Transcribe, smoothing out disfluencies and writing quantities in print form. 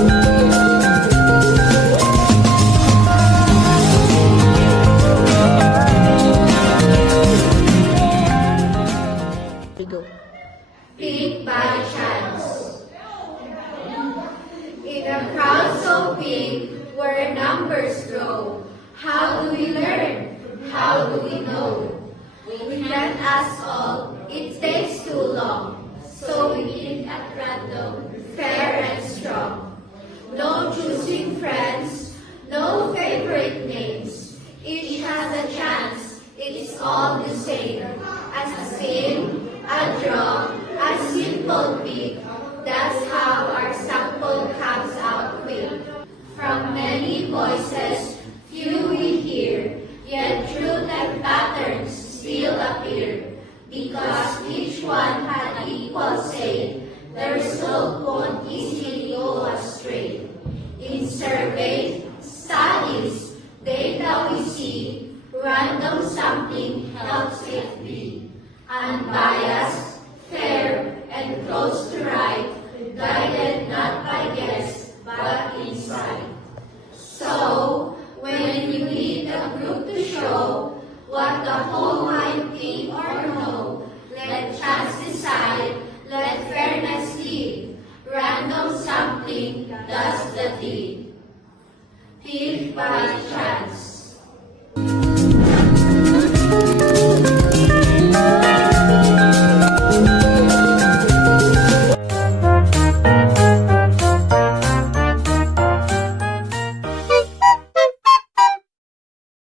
Go. Picked by chance. In a crowd so big, where numbers grow, how do we learn? How do we know? We can't ask all, it takes too long. So we pick at random, fair and strong. No choosing friends, no favorite names. Each has a chance, it's all the same. As a same, a draw, a simple pick. That's how our sample comes out quick. From many voices, few we hear, yet truth and patterns still appear. Because each one had equal say, the result won't easily go astray. In survey, studies, data we see, random sampling helps it be unbiased, fair, and close to right.